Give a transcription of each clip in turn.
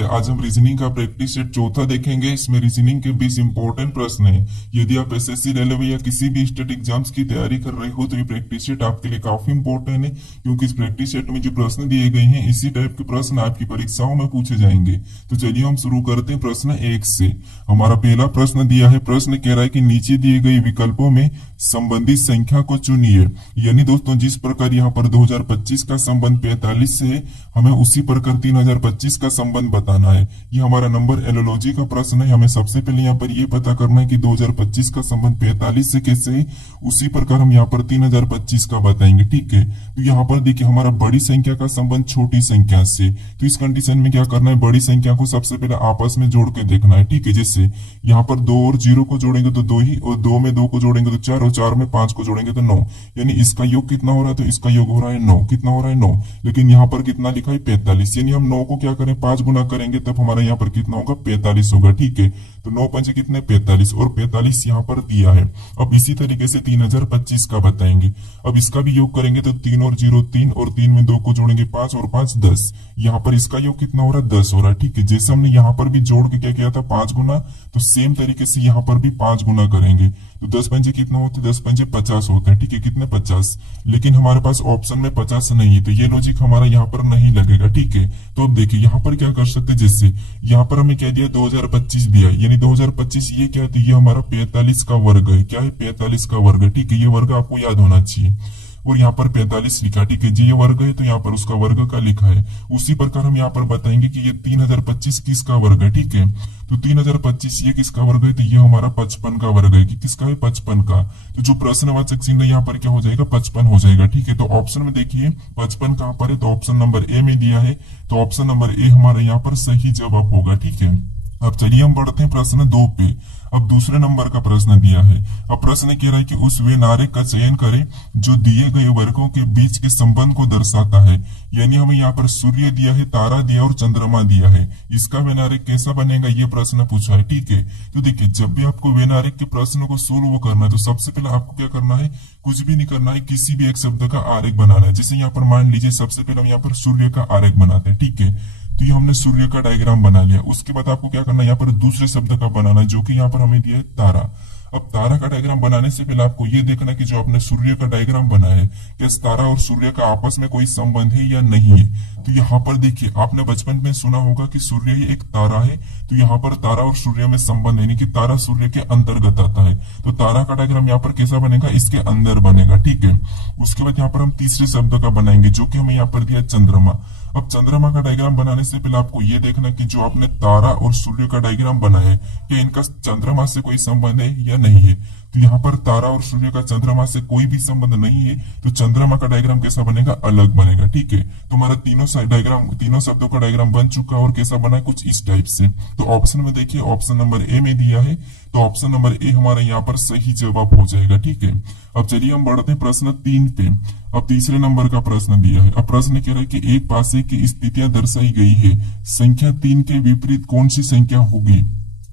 है। आज हम रीजनिंग का प्रैक्टिस सेट चौथा देखेंगे। इसमें रीजनिंग के 20 इंपॉर्टेंट प्रश्न हैं। यदि आप एसएससी, रेलवे या किसी भी स्टेट एग्जाम्स की तैयारी कर रहे हो तो ये प्रैक्टिस सेट आपके लिए काफी इंपॉर्टेंट है, क्योंकि इस प्रैक्टिस सेट में जो प्रश्न दिए गए हैं इसी टाइप के प्रश्न आपकी परीक्षाओं में पूछे जाएंगे। तो चलिए हम शुरू करते हैं प्रश्न 1 से। हमारा पहला प्रश्न दिया है। प्रश्न कह रहा है कि नीचे दिए गए विकल्पों में संबंधित संख्या को चुनिए। यानी दोस्तों, जिस प्रकार यहाँ पर 2025 का संबंध 45 से है, हमें उसी प्रकार 3025 का संबंध बताना है। ये हमारा नंबर एनालॉजी का प्रश्न है। हमें सबसे पहले यहाँ पर ये पता करना है कि 2025 का संबंध 45 से कैसे है, उसी प्रकार हम यहाँ पर 3025 का बताएंगे। ठीक है, तो यहाँ पर देखिए हमारा बड़ी संख्या का संबंध छोटी संख्या से। तो इस कंडीशन में क्या करना है, बड़ी संख्या को सबसे पहले आपस में जोड़ के देखना है। ठीक है, जैसे यहाँ पर 2 और 0 को जोड़ेंगे तो 2 ही, और 2 में 2 को जोड़ेंगे तो 4, और 4 में 5 को जोड़ेंगे तो 9। यानी इसका योग कितना हो रहा है, तो इसका योग हो रहा है 9। कितना हो रहा है, 9। लेकिन यहाँ पर कितना लिखा है, 45। यानी हम 9 को क्या करें, 5 गुना करेंगे तब हमारा यहाँ पर कितना होगा, 45 होगा। ठीक है, तो 9 पंचे कितने, 45, और 45 यहाँ पर दिया है। अब इसी तरीके से 3025 का बताएंगे। अब इसका भी योग करेंगे तो 3 और 0 3, और 3 में 2 को जोड़ेंगे 5, और 5 10। यहाँ पर इसका योग कितना हो रहा है, 10 हो रहा है। ठीक है, जैसे हमने यहाँ पर भी जोड़ के क्या किया था, 5 गुना, तो सेम तरीके से यहाँ पर भी 5 गुना करेंगे तो 10 पंचे कितना होते हैं, 10 पंचे 50 होते हैं। ठीक है, कितने, 50। लेकिन हमारे पास ऑप्शन में 50 नहीं है, तो ये लॉजिक हमारा यहाँ पर नहीं लगेगा। ठीक है, तो अब देखिए यहाँ पर क्या कर सकते हैं, जैसे यहाँ पर हमें क्या दिया, 2025 दिया, यानी 2025 ये क्या है, तो ये हमारा 45 का वर्ग है। क्या है, 45 का वर्ग है। ठीक है, ये वर्ग आपको याद होना चाहिए। और यहाँ पर 45 लिखा। ठीक है जी, ये वर्ग है तो यहाँ पर उसका वर्ग का लिखा है। उसी प्रकार हम यहाँ पर बताएंगे कि ये 3025 किसका वर्ग है। ठीक है, तो 3025 ये किसका वर्ग है, तो ये हमारा 55 का वर्ग है। कि किसका है, 55 का। तो जो प्रश्नवाचक चिन्ह यहाँ पर क्या हो जाएगा, 55 हो जाएगा। ठीक है, तो ऑप्शन में देखिए 55 कहाँ पर है, तो ऑप्शन नंबर ए में दिया है। तो ऑप्शन नंबर ए हमारा यहाँ पर सही जवाब होगा। ठीक है, अब चलिए हम बढ़ते हैं प्रश्न 2 पे। अब दूसरे नंबर का प्रश्न दिया है। अब प्रश्न कह रहा है कि उस वे नारे का चयन करें जो दिए गए वर्गों के बीच के संबंध को दर्शाता है। यानी हमें यहाँ पर सूर्य दिया है, तारा दिया और चंद्रमा दिया है। इसका वेनारिक कैसा बनेगा, ये प्रश्न पूछा है। ठीक है, तो देखिए जब भी आपको वेनारिक के प्रश्न को सोल्व करना है तो सबसे पहले आपको क्या करना है, कुछ भी नहीं करना है, किसी भी एक शब्द का आरेख बनाना है। जैसे यहाँ पर मान लीजिए सबसे पहले हम यहाँ पर सूर्य का आरेख बनाते हैं। ठीक है, तो ये हमने सूर्य का डायग्राम बना लिया। उसके बाद आपको क्या करना है, यहाँ पर दूसरे शब्द का बनाना है, जो कि यहाँ पर हमें दिया है तारा। अब तारा का डायग्राम बनाने से पहले आपको ये देखना कि जो आपने सूर्य का डायग्राम बनाया है, क्या तारा और सूर्य का आपस में कोई संबंध है या नहीं है। तो यहाँ पर देखिए आपने बचपन में सुना होगा कि सूर्य ही एक तारा है। तो यहाँ पर तारा और सूर्य में संबंध है, यानी कि तारा सूर्य के अंतर्गत आता है। तो तारा का डायग्राम यहाँ पर कैसा बनेगा, इसके अंदर बनेगा। ठीक है, उसके बाद यहाँ पर हम तीसरे शब्द का बनाएंगे, जो कि हमें यहाँ पर दिया चंद्रमा। अब चंद्रमा का डायग्राम बनाने से पहले आपको ये देखना कि जो आपने तारा और सूर्य का डायग्राम बनाया है, क्या इनका चंद्रमा से कोई संबंध है या नहीं है। तो यहाँ पर तारा और सूर्य का चंद्रमा से कोई भी संबंध नहीं है, तो चंद्रमा का डायग्राम कैसा बनेगा, अलग बनेगा। ठीक है, तो हमारा तीनों शब्दों का डायग्राम बन चुका है, और कैसा बना है, कुछ इस टाइप से। तो ऑप्शन में देखिए ऑप्शन नंबर ए में दिया है, तो ऑप्शन नंबर ए हमारा यहाँ पर सही जवाब हो जाएगा। ठीक है, अब चलिए हम बढ़ते हैं प्रश्न 3 पे। अब तीसरे नंबर का प्रश्न दिया है। अब प्रश्न कह रहा है कि एक पासे की स्थितियां दर्शाई गई है, संख्या 3 के विपरीत कौन सी संख्या होगी।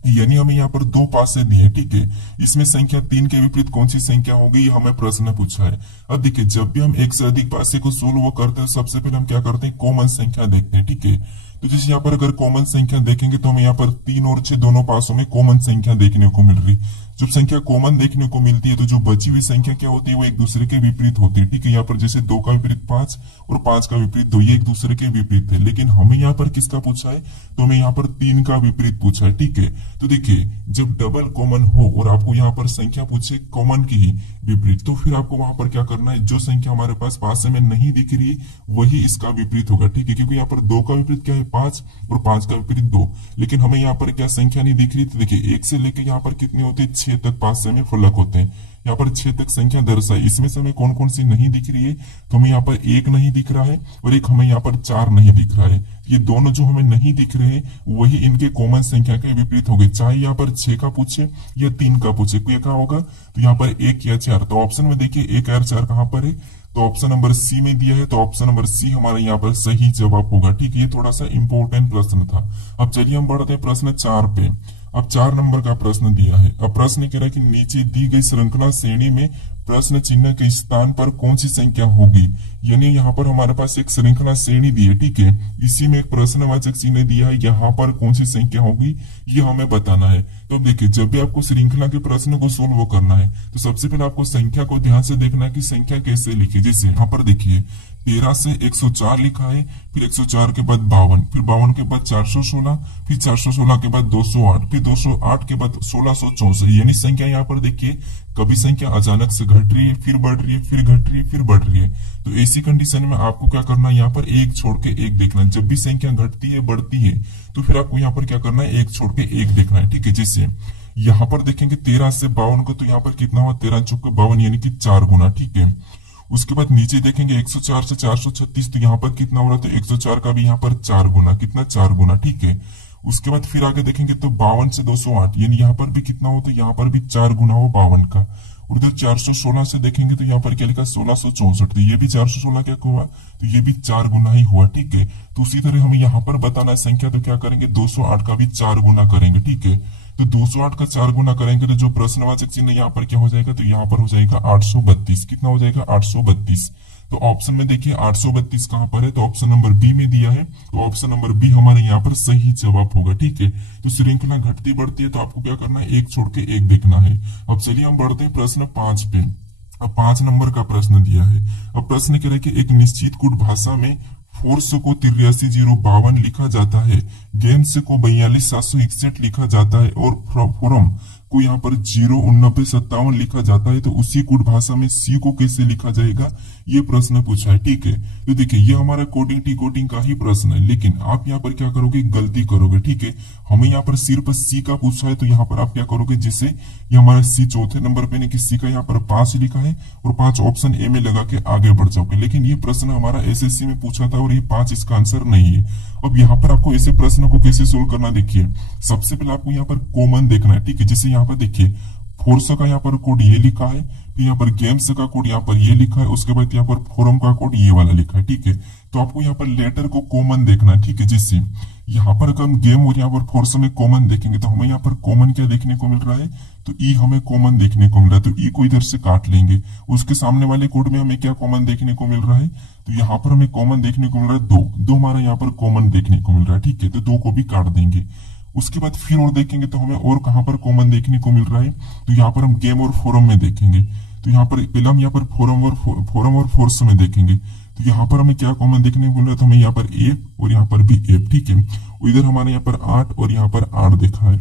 यानी हमें यहाँ पर 2 पासे दिए। ठीक है, इसमें संख्या 3 के विपरीत कौन सी संख्या होगी, ये हमें प्रश्न पूछा है। अब देखिए जब भी हम एक से अधिक पासे को सोल्व करते हैं, सबसे पहले हम क्या करते हैं, कॉमन संख्या देखते हैं। ठीक है, तो जैसे यहाँ पर अगर कॉमन संख्या देखेंगे तो हमें यहाँ पर 3 और 6 दोनों पासों में कॉमन संख्या देखने को मिल रही। जब संख्या कॉमन देखने को मिलती है तो जो बची हुई संख्या क्या होती है, वो एक दूसरे के विपरीत होती है। ठीक है, यहाँ पर जैसे 2 का विपरीत 5 और 5 का विपरीत 2, ये एक दूसरे के विपरीत है। लेकिन हमें यहाँ पर किसका पूछा है, तो हमें यहाँ पर 3 का विपरीत पूछा है। ठीक है, तो देखिए जब डबल कॉमन हो और आपको यहाँ पर संख्या पूछे कॉमन की ही विपरीत, तो फिर आपको वहां पर क्या करना है, जो संख्या हमारे पास पासे में नहीं दिख रही है वही इसका विपरीत होगा। ठीक है, क्योंकि यहाँ पर 2 का विपरीत क्या है, 5, और 5 का विपरीत 2। लेकिन हमें यहाँ पर क्या संख्या नहीं दिख रही, तो देखिए 1 से लेकर यहाँ पर कितनी होती है, 6 तक पासे में फलक होते हैं। यहाँ पर 6 तक संख्या दर्शाई, इसमें से हमें कौन कौन सी नहीं दिख रही है, तो हमें यहाँ पर 1 नहीं दिख रहा है, और एक हमें यहाँ पर 4 नहीं दिख रहा है। ये दोनों जो हमें नहीं दिख रहे हैं वही इनके कॉमन संख्या के विपरीत हो गए। चाहे यहाँ पर 6 का पूछे या 3 का पूछे, कोई क्या होगा, तो यहाँ पर 1 या 4। तो ऑप्शन में देखिए 1 और 4 कहाँ पर है, तो ऑप्शन नंबर सी में दिया है। तो ऑप्शन नंबर सी हमारा यहाँ पर सही जवाब होगा। ठीक है, ये थोड़ा सा इंपॉर्टेंट प्रश्न था। अब चलिए हम बढ़ते हैं प्रश्न 4 पे। अब 4 नंबर का प्रश्न दिया है। अब प्रश्न कह रहा है कि नीचे दी गई श्रृंखला श्रेणी में प्रश्न चिन्ह के स्थान पर कौन सी संख्या होगी। यानी यहाँ पर हमारे पास एक श्रृंखला श्रेणी दी है, ठीक है, इसी में एक प्रश्नवाचक चिन्ह दिया है, यहाँ पर कौन सी संख्या होगी ये हमें बताना है। तो अब देखिए, जब भी आपको श्रृंखला के प्रश्न को सोल्व करना है तो सबसे पहले आपको संख्या को ध्यान से देखना है कि संख्या कैसे लिखी। जैसे यहाँ पर देखिए 13 से 104 लिखा है, फिर 104 के बाद 52, फिर 52 के बाद 416, फिर 416 के बाद 208, फिर 208 के बाद 1664। यानी संख्या यहाँ पर देखिए कभी संख्या अचानक से घट रही है, फिर बढ़ रही है, फिर घट रही है, फिर बढ़ रही है। तो ऐसी कंडीशन में आपको क्या करना है, यहाँ पर एक छोड़ के एक देखना है। जब भी संख्या घटती है बढ़ती है तो फिर आपको यहाँ पर क्या करना है, एक छोड़ के एक देखना है, ठीक है। जैसे यहाँ पर देखेंगे 13 से 52 को, तो यहाँ पर कितना हुआ, 13 चौक 52 यानी कि 4 गुना, ठीक है। उसके बाद नीचे देखेंगे 104 से 436, तो यहाँ पर कितना हो रहा है, तो 104 का भी यहाँ पर 4 गुना, कितना 4 गुना, ठीक है। उसके बाद फिर आगे देखेंगे तो 52 से 208, यानी यहाँ पर भी कितना हो, तो यहाँ पर भी 4 गुना हो 52 का। और इधर 416 से देखेंगे तो यहाँ पर क्या लिखा, 1664, तो ये भी 416 क्या हुआ, तो ये भी 4 गुना ही हुआ, ठीक है। तो उसी तरह हमें यहाँ पर बताना है संख्या, तो क्या करेंगे, 208 का भी 4 गुना करेंगे, ठीक है। तो 208 का 4 गुना करेंगे तो जो प्रश्नवाचक चिन्ह यहाँ पर क्या हो जाएगा, तो यहाँ पर हो जाएगा 832। कितना हो जाएगा, 832। तो ऑप्शन में देखिए 832 कहां पर है, तो ऑप्शन नंबर बी में दिया है, तो ऑप्शन नंबर बी हमारे यहाँ पर सही जवाब होगा, ठीक है। तो श्रृंखला घटती बढ़ती है तो आपको क्या करना है, एक छोड़ के एक देखना है। अब चलिए हम बढ़ते हैं प्रश्न 5 पे। अब 5 नंबर का प्रश्न दिया है। अब प्रश्न कह रहा है कि एक निश्चित कूट भाषा में फोर्स को 83,052 लिखा जाता है, गेम्स को 42,761 लिखा जाता है और फोरम को यहाँ पर 0,90,57 लिखा जाता है। तो उसी कूट भाषा में सी को कैसे लिखा जाएगा, ये प्रश्न पूछा है, ठीक है। तो देखिए ये हमारा कोडिंग टी कोडिंग का ही प्रश्न है, लेकिन आप यहाँ पर क्या करोगे, गलती करोगे, ठीक है। हमें यहाँ पर सिर्फ सी का पूछा है, तो यहाँ पर आप क्या करोगे, जैसे ये हमारा सी चौथे नंबर पे ने सी का यहाँ पर 5 लिखा है और 5 ऑप्शन ए में लगा के आगे बढ़ जाओगे। लेकिन ये प्रश्न हमारा एसएससी में पूछा था और ये 5 इसका आंसर नहीं है। अब यहाँ पर आपको ऐसे प्रश्न को कैसे सोल्व करना, देखिए सबसे पहले आपको यहाँ पर कॉमन देखना है, ठीक है। जैसे यहाँ पर देखिए फोर्स का यहाँ पर कोड ये लिखा है, फिर यहाँ पर गेम्स का कोड यहाँ पर ये लिखा है, उसके बाद यहाँ पर फोरम का कोड ये वाला लिखा है, ठीक है। तो आपको यहाँ पर लेटर को कॉमन देखना है, ठीक है। जैसे यहाँ पर अगर हम गेम और यहाँ पर फोर्स में कॉमन देखेंगे तो हमें यहाँ पर कॉमन क्या देखने को मिल रहा है, तो ई हमें कॉमन देखने को मिल रहा है, तो ई को इधर से काट लेंगे। उसके सामने वाले कोड में हमें क्या कॉमन देखने को मिल रहा है, तो यहाँ पर हमें कॉमन देखने को मिल रहा है 2 हमारा यहाँ पर कॉमन देखने को मिल रहा है, ठीक है। तो 2 को भी काट देंगे। उसके बाद फिर और देखेंगे तो हमें और कहां पर कॉमन देखने को मिल रहा है, तो यहाँ पर हम गेम और फोरम में देखेंगे। तो यहाँ पर पहले हम यहाँ पर फोरम और फोर्स में देखेंगे, तो यहाँ पर हमें क्या कॉमन देखने को मिल रहा है, तो हमें यहाँ पर एफ और यहाँ पर भी एफ, ठीक है। इधर हमारे यहाँ पर 8 और यहाँ पर 8 देखा है।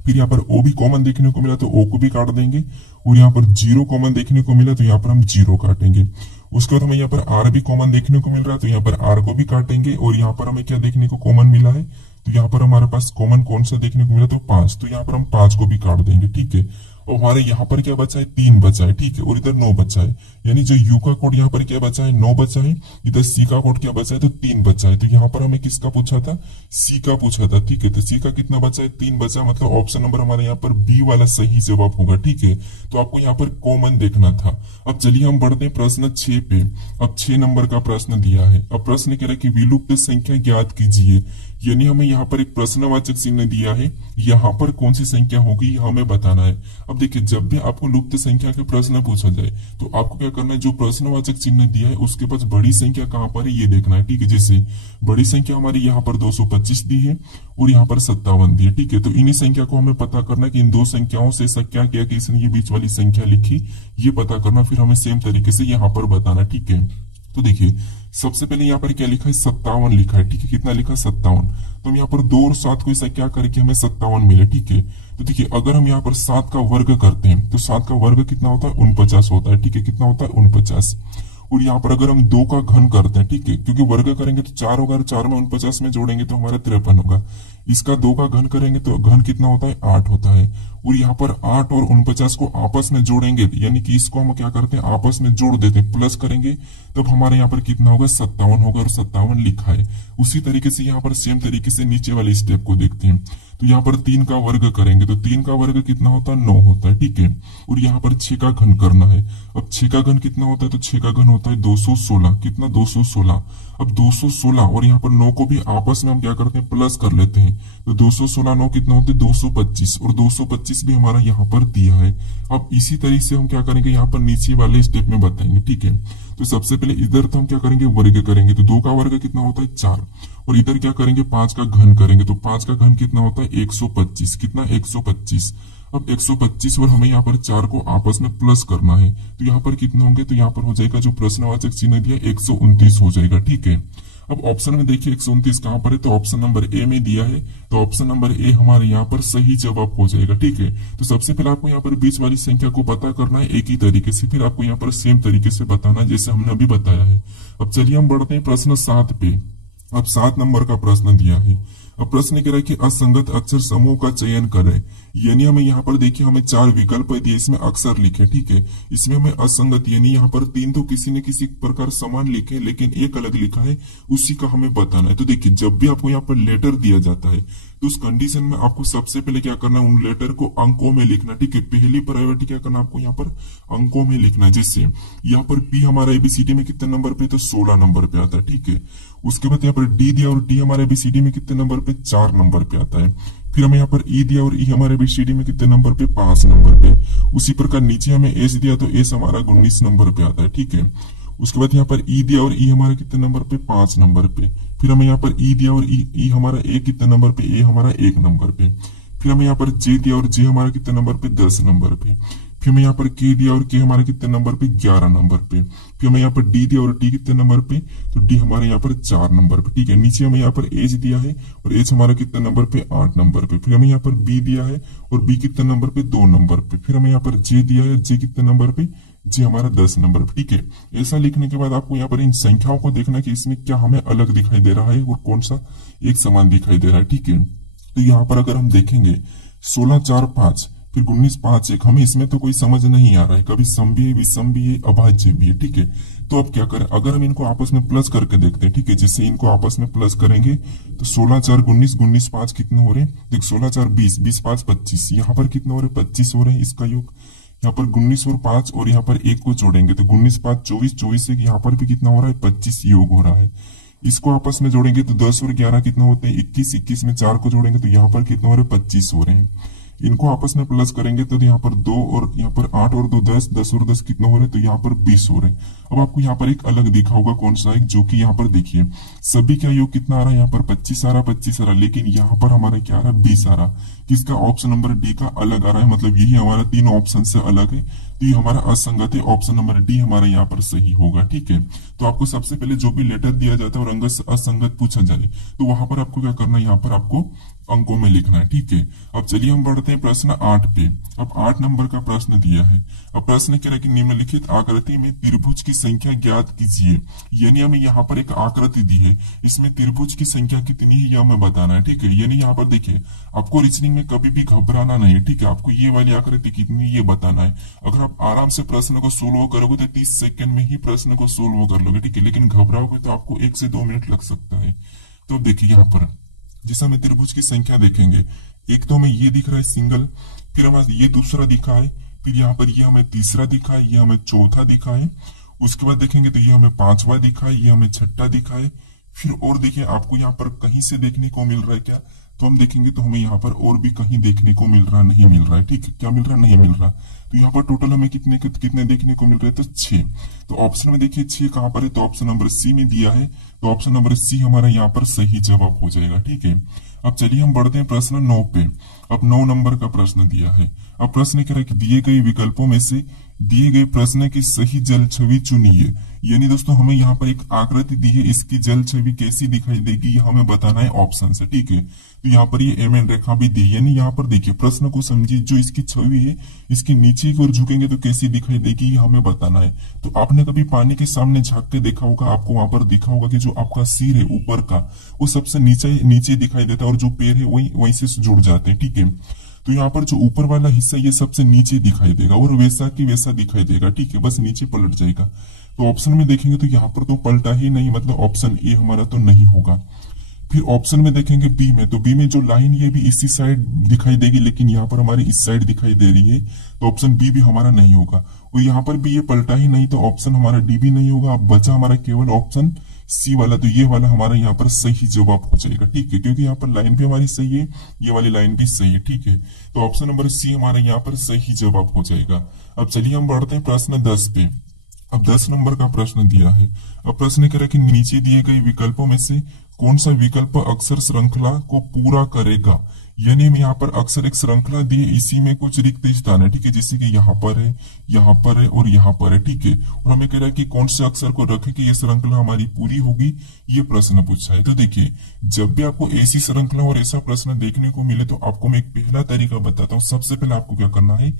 फिर यहाँ पर ओ भी कॉमन देखने को मिला तो ओ को भी काट देंगे, और यहाँ पर 0 कॉमन देखने को मिला तो यहाँ पर हम 0 काटेंगे। उसके बाद हमें यहाँ पर आर भी कॉमन देखने को मिल रहा है, तो यहाँ पर आर को भी काटेंगे। और यहाँ पर हमें क्या देखने को कॉमन मिला है, तो यहाँ पर हमारे पास कॉमन कौन सा देखने को मिला, तो 5, तो यहाँ पर हम 5 को भी काट देंगे, ठीक है। और हमारे यहाँ पर क्या बचा है, 3 बचा है, ठीक है। और इधर 9 बचा है, यानी जो यू का कोड यहाँ पर क्या बचा है, 9 बचा है। इधर सी का कोड क्या बचा है, तो 3 बचा है। तो यहाँ पर हमें किसका पूछा था, सी का पूछा था, ठीक है। तो सी का कितना बचा है, 3 बचा, मतलब ऑप्शन नंबर हमारे यहाँ पर बी वाला सही जवाब होगा, ठीक है। तो आपको यहाँ पर कॉमन देखना था। अब चलिए हम बढ़ते हैं प्रश्न 6 पे। अब 6 नंबर का प्रश्न दिया है। अब प्रश्न कह रहा है कि विलुप्त संख्या ज्ञात कीजिए, यानी हमें यहाँ पर एक प्रश्नवाचक चिन्ह दिया है, यहाँ पर कौन सी संख्या होगी हमें बताना है। अब देखिए जब भी आपको लुप्त संख्या के प्रश्न पूछा जाए तो आपको क्या करना है, जो प्रश्नवाचक चिन्ह दिया है उसके पास बड़ी संख्या कहाँ पर है ये देखना है, ठीक है। जैसे बड़ी संख्या हमारी यहाँ पर 225 दी है और यहाँ पर 57 दी है, ठीक है। तो इन्हीं संख्या को हमें पता करना है कि इन दो संख्याओं से क्या किया कि इसने ये बीच वाली संख्या लिखी, ये पता करना, फिर हमें सेम तरीके से यहाँ पर बताना, ठीक है। तो देखिए सबसे पहले यहाँ पर क्या लिखा है, 57 लिखा है, ठीक है। कितना लिखा, 57। तो हम यहाँ पर 2 और 7 को ऐसा क्या करके हमें 57 मिले, ठीक है। तो देखिए अगर हम यहाँ पर 7 का वर्ग करते हैं तो 7 का वर्ग कितना होता है, 49 होता है, ठीक है। कितना होता है, 49। और यहाँ पर अगर हम 2 का घन करते हैं, ठीक है, क्योंकि वर्ग करेंगे तो 4 होगा, 4 में 49 में जोड़ेंगे तो हमारा 53 होगा। इसका 2 का घन करेंगे तो घन कितना होता है, 8 होता है। और यहाँ पर 8 और 49 को आपस में जोड़ेंगे, यानी कि इसको हम क्या करते हैं, आपस में जोड़ देते हैं, प्लस करेंगे तब हमारे यहाँ पर कितना होगा, 57 होगा, और 57 लिखा है। उसी तरीके से यहाँ पर सेम तरीके से नीचे वाले स्टेप को देखते हैं। तो यहाँ पर 3 का वर्ग करेंगे तो 3 का वर्ग कितना होता है, 9 होता है, ठीक है। और यहाँ पर 6 का घन करना है। अब 6 का घन कितना होता है, तो 6 का घन होता है 216। कितना, 216। अब 216 और यहाँ पर 9 को भी आपस में हम क्या करते हैं, प्लस कर लेते हैं। तो 216 9 कितना होते 225, और 225 भी हमारा यहाँ पर दिया है। अब इसी तरीके से हम क्या करेंगे यहाँ पर नीचे वाले स्टेप में बताएंगे, ठीक है। तो सबसे पहले इधर तो हम क्या करेंगे वर्ग करेंगे, तो 2 का वर्ग कितना होता है 4, और इधर क्या करेंगे 5 का घन करेंगे, तो 5 का घन कितना होता है 125, कितना 125। अब 125 और हमें यहाँ पर 4 को आपस में प्लस करना है, तो यहाँ पर कितने होंगे, तो यहाँ पर हो जाएगा जो प्रश्नवाचक चिन्ह दिया 129 हो जाएगा, ठीक है। अब ऑप्शन में देखिए 129 कहां पर है, तो ऑप्शन नंबर ए में दिया है, तो ऑप्शन नंबर ए हमारे यहाँ पर सही जवाब हो जाएगा, ठीक है। तो सबसे पहले आपको यहाँ पर बीच वाली संख्या को पता करना है एक ही तरीके से, फिर आपको यहाँ पर सेम तरीके से बताना है जैसे हमने अभी बताया है। अब चलिए हम बढ़ते हैं प्रश्न 7 पे। अब 7 नंबर का प्रश्न दिया है। अब प्रश्न कह रहा है कि असंगत अक्षर समूह का चयन करें, यानी हमें यहाँ पर देखिए हमें 4 विकल्प दिए, इसमें अक्षर लिखे, ठीक है। इसमें हमें असंगत यानी यहाँ पर 3 तो किसी न किसी प्रकार समान लिखे लेकिन एक अलग लिखा है, उसी का हमें बताना है। तो देखिए जब भी आपको यहाँ पर लेटर दिया जाता है तो उस कंडीशन में आपको सबसे पहले क्या करना है, उन लेटर को अंकों में लिखना, ठीक है। पहली प्रायोरिटी क्या करना आपको यहाँ पर अंकों में लिखना, जैसे यहाँ पर पी हमारा एबीसीडी में कितने नंबर पे, तो 16 नंबर पे आता है, ठीक है। उसके बाद यहाँ पर डी दिया और डी हमारे एबीसीडी में कितने नंबर पे 4 नंबर पे आता है। फिर हमें यहाँ पर ई दिया और ई हमारे एबीसीडी में कितने नंबर पे 5 नंबर पे। उसी प्रकार नीचे हमें एस दिया तो एस हमारा 19 नंबर पे आता है, ठीक है। उसके बाद यहाँ पर ई दिया और ई हमारे कितने नंबर पे 5 नंबर पे। फिर हमें यहाँ पर ई दिया और ई हमारा ए कितने नंबर पे, ए हमारा 1 नंबर पे। फिर हमें यहाँ पर जे दिया और जे हमारा कितने नंबर पे 10 नंबर पे। फिर हमें यहाँ पर के दिया और के हमारे कितने नंबर पे 11 नंबर पे। फिर हमें यहाँ पर डी दिया और डी कितने नंबर पे, तो डी हमारे यहाँ पर 4 नंबर पे, ठीक है। नीचे हमें यहाँ पर एच दिया है और एच हमारा कितने नंबर पे 8 नंबर पे। फिर हमें यहाँ पर बी दिया है और बी कितने नंबर पे 2 नंबर पे। फिर हमें यहाँ पर जे दिया है, जे कितने नंबर पे, जे हमारा 10 नंबर पे, ठीक है। ऐसा लिखने के बाद आपको यहाँ पर इन संख्याओं को देखना कि इसमें क्या हमें अलग दिखाई दे रहा है और कौन सा एक समान दिखाई दे रहा है, ठीक है। तो यहाँ पर अगर हम देखेंगे 16 4 5 फिर 19 5 1, हमें इसमें तो कोई समझ नहीं आ रहा है, कभी सम भी है, विषम भी है, अभाज्य भी है, ठीक है। तो अब क्या करें, अगर हम इनको आपस में प्लस करके देखते हैं, ठीक है। जैसे इनको आपस में प्लस करेंगे तो 16 4 19 19 5 कितने हो रहे हैं, देख 16 4 20 20 5 25, यहाँ पर कितने हो रहे हैं 25 हो रहे हैं, इसका योग। यहाँ पर 19 और 5 और यहाँ पर 1 को जोड़ेंगे तो 19 5 24 24 1, यहाँ पर भी कितना हो रहा है 25 योग हो रहा है। इसको आपस में जोड़ेंगे तो 10 और 11 कितना होते हैं 21, 21 में 4 को जोड़ेंगे तो यहाँ पर कितना हो रहा है 25 हो रहे हैं। इनको आपस में प्लस करेंगे तो यहाँ पर 2 और यहाँ पर 8 और 2 10, 10 और 10 कितना हो रहे हैं, तो यहाँ पर 20 हो रहे हैं। अब आपको यहाँ पर एक अलग दिखा होगा, कौन सा एक, जो कि यहाँ पर देखिए सभी का योग कितना आ रहा है, यहाँ पर 25 आ रहा 25 आ रहा, लेकिन यहाँ पर हमारा क्या आ रहा है 20 आ रहा। किसका, ऑप्शन नंबर डी का अलग आ रहा है, मतलब यही हमारा 3 ऑप्शन से अलग है, तो ये हमारा असंगत है। ऑप्शन नंबर डी हमारा यहाँ पर सही होगा, ठीक है। तो आपको सबसे पहले जो भी लेटर दिया जाता है और अंग असंगत पूछा जाए तो वहां पर आपको क्या करना है, यहाँ पर आपको अंकों में लिखना है, ठीक है। अब चलिए हम बढ़ते हैं प्रश्न 8 पे। अब 8 नंबर का प्रश्न दिया है। अब प्रश्न कह रहा है कि निम्नलिखित आकृति में त्रिभुज की संख्या ज्ञात कीजिए, यानी हमें यहाँ पर एक आकृति दी है, इसमें त्रिभुज की संख्या कितनी है यह हमें बताना है, ठीक है। यानी यहाँ पर देखिए आपको रीजनिंग में कभी भी घबराना नहीं है, ठीक है। आपको ये वाली आकृति कितनी ये बताना है। अगर आप आराम से प्रश्न को सोल्व करोगे तो 30 सेकंड में ही प्रश्न को सोल्व कर लोगे, ठीक है। लेकिन घबराओगे तो आपको 1 से 2 मिनट लग सकता है। तो देखिए यहाँ पर जैसे हमें त्रिभुज की संख्या देखेंगे, एक तो हमें ये दिख रहा है सिंगल, फिर हमें ये दूसरा दिखा है, फिर यहाँ पर ये हमें तीसरा दिखा है, ये हमें चौथा दिखा है, उसके बाद देखेंगे तो ये हमें 5वां दिखा है, ये हमें 6ठा दिखा है। फिर और देखिए आपको यहाँ पर कहीं से देखने को मिल रहा है क्या, तो हम देखेंगे तो हमें यहाँ पर और भी कहीं देखने को मिल रहा नहीं मिल रहा है, ठीक है। क्या मिल रहा नहीं मिल रहा, तो यहाँ पर टोटल हमें कितने कितने देखने को मिल रहे हैं, तो 6। तो ऑप्शन में देखिए 6 कहाँ पर है, तो ऑप्शन नंबर सी में दिया है, तो ऑप्शन नंबर सी हमारा यहाँ पर सही जवाब हो जाएगा, ठीक है। अब चलिए हम बढ़ते हैं प्रश्न 9 पे। अब 9 नंबर का प्रश्न दिया है। अब प्रश्न कह रहा है कि दिए गए विकल्पों में से दिए गए प्रश्न की सही जल छवि चुनिए, यानी दोस्तों हमें यहाँ पर एक आकृति दी है, इसकी जल छवि कैसी दिखाई देगी ये हमें बताना है ऑप्शन से, ठीक है। तो यहाँ पर ये एम एन रेखा भी दी, यानी यहाँ पर देखिए प्रश्न को समझिए, जो इसकी छवि है इसकी नीचे की ओर झुकेंगे तो कैसी दिखाई देगी ये हमें बताना है। तो आपने कभी पानी के सामने झांक के देखा होगा, आपको वहां पर दिखा होगा कि जो आपका सिर है ऊपर का वो सबसे नीचे दिखाई देता है और जो पैर है वहीं से जुड़ जाते हैं, ठीक है। तो यहाँ पर जो ऊपर वाला हिस्सा ये सबसे नीचे दिखाई देगा और वैसा की वैसा दिखाई देगा, ठीक है, बस नीचे पलट जाएगा। तो ऑप्शन में देखेंगे तो यहाँ पर तो पलटा ही नहीं, मतलब ऑप्शन ए हमारा तो नहीं होगा। फिर ऑप्शन में देखेंगे बी में, तो बी में जो लाइन ये भी इसी साइड दिखाई देगी, लेकिन यहाँ पर हमारी इस साइड दिखाई दे रही है, तो ऑप्शन बी भी हमारा नहीं होगा। और यहाँ पर भी ये पलटा ही नहीं, तो ऑप्शन हमारा डी भी नहीं होगा। अब बचा हमारा केवल ऑप्शन सी वाला, तो ये वाला हमारा यहाँ पर सही जवाब हो जाएगा। ठीक है, क्योंकि यहाँ पर लाइन भी हमारी सही है, ये वाली लाइन भी सही है। ठीक है, तो ऑप्शन नंबर सी हमारा यहाँ पर सही जवाब हो जाएगा। अब चलिए हम बढ़ते हैं प्रश्न 10 पे। अब 10 नंबर का प्रश्न दिया है। अब प्रश्न कह रहा है कि नीचे दिए गए विकल्पों में से कौन सा विकल्प अक्षर श्रृंखला को पूरा करेगा। यानी हम यहाँ पर अक्सर एक श्रृंखला दी है, इसी में कुछ रिक्त स्थान है। ठीक है, जैसे कि यहाँ पर है, यहाँ पर है और यहाँ पर है। ठीक है, और हमें कह रहा है कि कौन से अक्षर को रखे कि ये श्रृंखला हमारी पूरी होगी, ये प्रश्न पूछा है। तो देखिए, जब भी आपको ऐसी श्रृंखला और ऐसा प्रश्न देखने को मिले तो आपको मैं एक पहला तरीका बताता हूँ। सबसे पहले आपको क्या करना है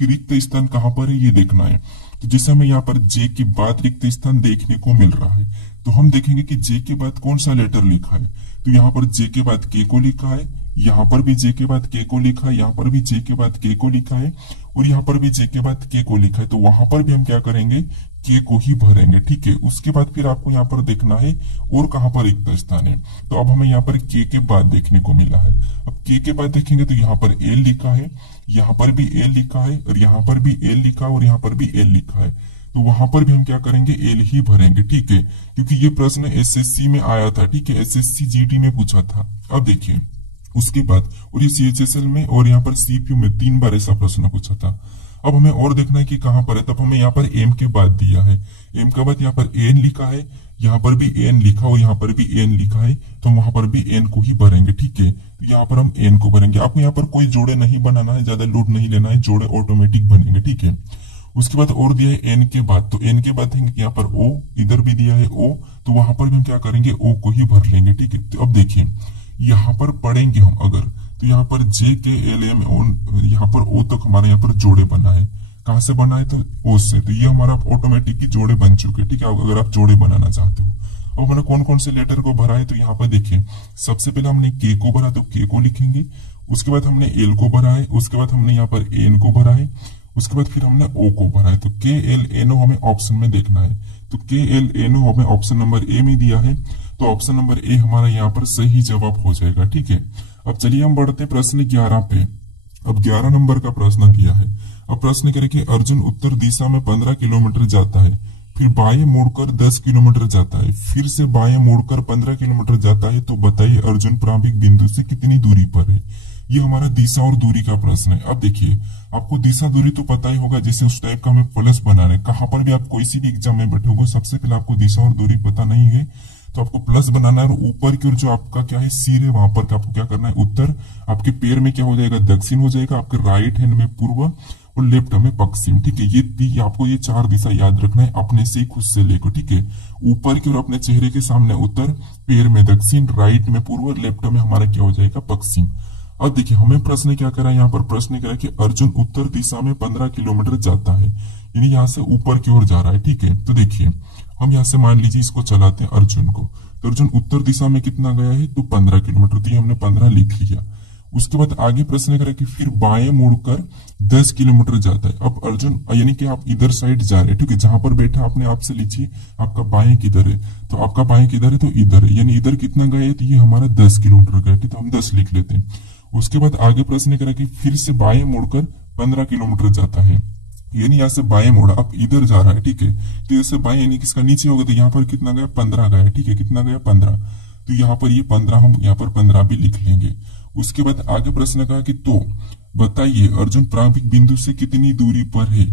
कि रिक्त स्थान कहाँ पर है ये देखना है। तो जैसे हमें यहाँ पर जे के बाद रिक्त स्थान देखने को मिल रहा है, तो हम देखेंगे कि जे के बाद कौन सा लेटर लिखा है। तो यहाँ पर जे के बाद के को लिखा है, यहाँ पर भी जे के बाद के को लिखा है, यहाँ पर भी जे के बाद के को लिखा है और यहाँ पर भी जे के बाद के को लिखा है। तो वहां पर भी हम क्या करेंगे, के को ही भरेंगे। ठीक है, उसके बाद फिर आपको यहाँ पर देखना है और कहाँ पर रिक्त स्थान है। तो अब हमें यहाँ पर के बाद देखने को मिला है। अब के बाद देखेंगे तो यहाँ पर एल लिखा है, यहाँ पर भी एल लिखा है और यहाँ पर भी एल लिखा है और यहाँ पर भी एल लिखा है। तो वहां पर भी हम क्या करेंगे, एल ही भरेंगे। ठीक है, क्योंकि ये प्रश्न एसएससी में आया था। ठीक है, एसएससी जीटी में पूछा था। अब देखिए उसके बाद, और ये सीएचएसएल में और यहाँ पर सीपीयू में 3 बार ऐसा प्रश्न पूछा था। अब हमें और देखना है कि कहाँ पर है। तब हमें यहाँ पर एम के बाद दिया है, एम के बाद यहाँ पर एन लिखा है, यहाँ पर भी एन लिखा और यहाँ पर भी एन लिखा है। तो वहां पर भी एन को ही भरेंगे। ठीक है, तो यहाँ पर हम एन को भरेंगे। आपको यहाँ पर कोई जोड़े नहीं बनाना है, ज्यादा लोड नहीं लेना है, जोड़े ऑटोमेटिक बनेंगे। ठीक है, उसके बाद और दिया है एन के बाद, तो एन के बाद यहाँ पर ओ, इधर भी दिया है ओ, तो वहां पर भी हम क्या करेंगे, ओ को ही भर लेंगे। ठीक है, तो अब देखिए यहाँ पर पढ़ेंगे हम अगर, तो यहाँ पर जे के एल एम यहाँ पर ओ तक हमारे यहाँ पर जोड़े बना है। कहाँ से बना है, तो ओ से। तो ये हमारा ऑटोमेटिक ही जोड़े बन चुके हैं। ठीक है, अगर आप जोड़े बनाना चाहते हो। अब हमने कौन कौन से लेटर को भरा है, तो यहाँ पर देखिए सबसे पहले हमने के को भरा, तो के को लिखेंगे। उसके बाद हमने एल को भरा है, उसके बाद हमने यहाँ पर एन को भरा है, उसके बाद फिर हमने ओ को भरा है। तो के एल एन ओ हमें ऑप्शन में देखना है। तो के एल एन ओ हमें ऑप्शन नंबर ए में दिया है, तो ऑप्शन नंबर ए हमारा यहाँ पर सही जवाब हो जाएगा। ठीक है, अब चलिए हम बढ़ते हैं प्रश्न 11 पे। अब 11 नंबर का प्रश्न दिया है। अब प्रश्न करें कि अर्जुन उत्तर दिशा में 15 किलोमीटर जाता है, फिर बाएं मुड़कर 10 किलोमीटर जाता है, फिर से बाएं मुड़कर 15 किलोमीटर जाता है। तो बताइए अर्जुन प्रारंभिक बिंदु से कितनी दूरी पर है। ये हमारा दिशा और दूरी का प्रश्न है। अब देखिए, आपको दिशा दूरी तो पता ही होगा, जैसे उस टाइप का हमें प्लस बनाना है। कहां पर भी आप कोई सी भी एग्जाम में बैठे होगे, सबसे पहले आपको दिशा और दूरी पता नहीं है तो आपको प्लस बनाना है। और ऊपर की ओर जो आपका क्या है, सिर है, वहां पर आपको क्या करना है, उत्तर। आपके पैर में क्या हो जाएगा, दक्षिण हो जाएगा। आपके राइट हैंड में पूर्व और लेफ्ट में पश्चिम। ठीक है, ये आपको ये 4 दिशा याद रखना है अपने से, खुद से लेकर। ठीक है, ऊपर की ओर अपने चेहरे के सामने उत्तर, पैर में दक्षिण, राइट में पूर्व और लेफ्ट में हमारा क्या हो जाएगा, पश्चिम। अब देखिए हमें प्रश्न क्या करा है, यहाँ पर प्रश्न करा कि अर्जुन उत्तर दिशा में 15 किलोमीटर जाता है, यानी यहाँ से ऊपर की ओर जा रहा है। ठीक है, तो देखिए हम यहाँ से मान लीजिए इसको चलाते हैं अर्जुन को, तो अर्जुन उत्तर दिशा में कितना गया है, तो 15 किलोमीटर। तो ये हमने 15 लिख लिया। उसके बाद आगे प्रश्न करा कि फिर बाएं मुड़कर 10 किलोमीटर जाता है। अब अर्जुन यानी कि आप इधर साइड जा रहे हैं। ठीक है, जहां पर बैठा अपने आप से लीजिए आपका बाएं किधर है, तो आपका बाएं किधर है, तो इधर है, यानी इधर कितना गया है, तो ये हमारा 10 किलोमीटर गया। ठीक है, तो हम 10 लिख लेते हैं। उसके बाद आगे प्रश्न करा कि फिर से बाएं मुड़कर 15 किलोमीटर जाता है, यानी यहाँ से बाएं मोड़ा, अब इधर जा रहा है। ठीक है, तो जैसे बाएं यानी किसका नीचे होगा, तो यहाँ पर कितना गया, 15 गया। ठीक है, कितना गया, 15। तो यहाँ पर ये 15 हम यहाँ पर 15 भी लिख लेंगे। उसके बाद आगे प्रश्न कहा कि तो बताइए अर्जुन प्रारंभिक बिंदु से कितनी दूरी पर है।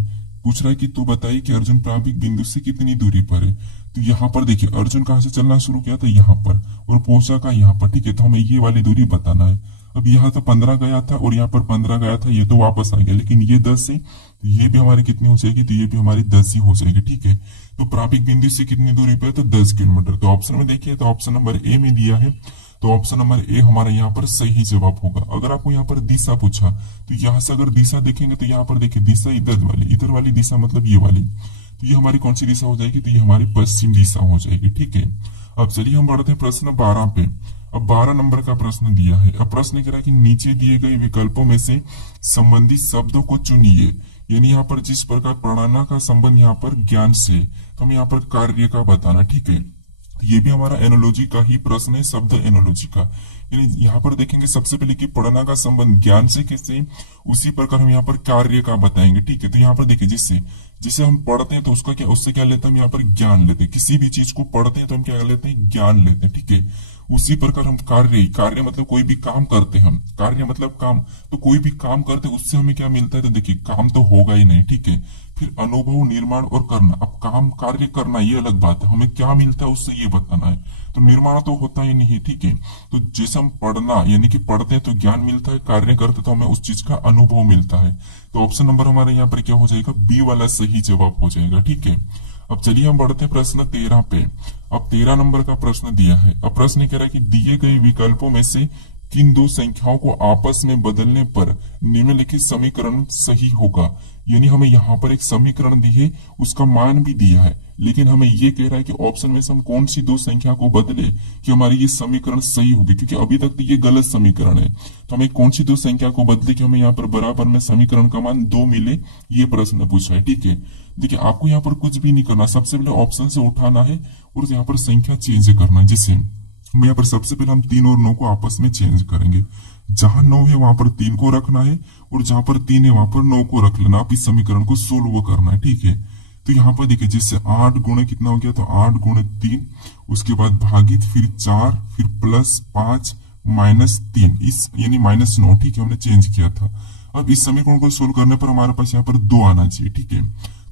पूछ रहा है कि तो बताइए कि अर्जुन प्रारंभिक बिंदु से कितनी दूरी पर है। तो यहाँ पर देखिए अर्जुन कहाँ से चलना शुरू किया था, यहाँ पर, और पहुंचा का यहाँ पर। ठीक है, तो हमें ये वाली दूरी बताना है। अब यहाँ तो 15 गया था और यहाँ पर 15 गया था, ये तो वापस आ गया, लेकिन ये 10 है, तो ये भी हमारी कितनी हो जाएगी, तो ये भी हमारी 10 ही हो जाएगी। ठीक है, तो प्रारंभिक बिंदु से कितनी दूरी पर है, तो 10 किलोमीटर। तो ऑप्शन में देखिए, तो ऑप्शन नंबर ए में दिया है, तो ऑप्शन नंबर ए हमारा यहाँ पर सही जवाब होगा। अगर आपको यहाँ पर दिशा पूछा, तो यहाँ से अगर दिशा देखेंगे तो यहाँ पर देखिए दिशा इधर वाली दिशा मतलब ये वाली, तो ये हमारी कौन सी दिशा हो जाएगी, तो ये हमारी पश्चिम दिशा हो जाएगी। ठीक है, अब चलिए हम बढ़ते हैं प्रश्न 12 पे। अब 12 नंबर का प्रश्न दिया है। अब प्रश्न कह रहा है कि नीचे दिए गए विकल्पों में से संबंधित शब्दों को चुनिए, यानी यहाँ पर जिस प्रकार प्रणना का संबंध यहाँ पर ज्ञान से, तो हमें यहाँ पर कार्य का बताना। ठीक है, तो ये भी हमारा एनोलॉजी का ही प्रश्न है, शब्द एनोलॉजी का। यानी यहाँ पर देखेंगे सबसे पहले कि पढ़ना का संबंध ज्ञान से कैसे, उसी प्रकार हम यहाँ पर कार्य का बताएंगे। ठीक है, तो यहाँ पर देखिए जिससे जिसे हम पढ़ते हैं तो उसका क्या, उससे क्या लेते हैं हम यहाँ पर ज्ञान लेते हैं। किसी भी चीज को पढ़ते हैं तो हम क्या लेते हैं, ज्ञान लेते हैं। ठीक है, उसी प्रकार हम कार्य मतलब कोई भी काम करते हैं हम, कार्य मतलब काम, तो कोई भी काम करते हैं उससे हमें क्या मिलता है, तो देखिए काम तो होगा ही नहीं। ठीक है, फिर अनुभव, निर्माण और करना। अब काम कार्य करना ये अलग बात है, हमें क्या मिलता है उससे ये बताना है। तो निर्माण तो होता ही नहीं। ठीक है, तो जैसे हम पढ़ना यानी कि पढ़ते हैं तो ज्ञान मिलता है, कार्य करते तो हमें उस चीज का अनुभव मिलता है। तो ऑप्शन नंबर हमारे यहाँ पर क्या हो जाएगा, बी वाला सही जवाब हो जाएगा। ठीक है, अब चलिए हम बढ़ते हैं प्रश्न 13 पे। अब 13 नंबर का प्रश्न दिया है। अब प्रश्न कह रहा है कि दिए गए विकल्पों में से किन दो संख्याओं को आपस में बदलने पर निम्नलिखित समीकरण सही होगा। यानी हमें यहाँ पर एक समीकरण दी है, उसका मान भी दिया है, लेकिन हमें ये कह रहा है कि ऑप्शन में से हम कौन सी दो संख्या को बदले कि हमारी ये समीकरण सही होगी, क्योंकि अभी तक तो ये गलत समीकरण है। तो हमें कौन सी दो संख्या को बदले कि हमें यहाँ पर बराबर में समीकरण का मान 2 मिले, ये प्रश्न पूछा है। ठीक है, देखिए आपको यहाँ पर कुछ भी नहीं करना, सबसे पहले ऑप्शन से उठाना है और यहाँ पर संख्या चेंज करना है। जैसे हम यहाँ पर सबसे पहले हम 3 और 9 को आपस में चेंज करेंगे। जहां 9 है वहां पर 3 को रखना है और जहां पर 3 है वहां पर 9 को रख लेना। आप इस समीकरण को सोल्व करना है। ठीक है, तो यहाँ पर देखिए जैसे 8 गुणे कितना हो गया, तो 8 गुणे 3, उसके बाद भागित, फिर 4, फिर प्लस 5 माइनस 3, इस यानी -9। ठीक है, हमने चेंज किया था। अब इस समीकरण को सोल्व करने पर हमारे पास यहाँ पर 2 आना चाहिए। ठीक है,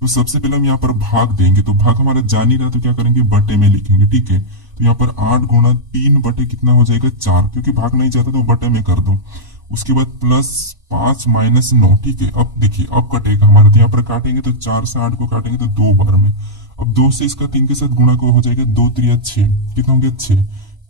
तो सबसे पहले हम यहाँ पर भाग देंगे, तो भाग हमारा जान ही रहा तो क्या करेंगे, बटे में लिखेंगे। ठीक है, तो यहाँ पर 8 गुणा 3 बटे कितना हो जाएगा, 4, क्योंकि भाग नहीं जाता तो बटे में कर दो। उसके बाद प्लस 5 माइनस 9। ठीक है, अब देखिए अब कटेगा हमारा, तो यहाँ पर काटेंगे तो 4 से 8 को काटेंगे तो 2 बार में। अब 2 से इसका 3 के साथ गुणा को हो जाएगा, 2 3 6, कितना हो गया 6,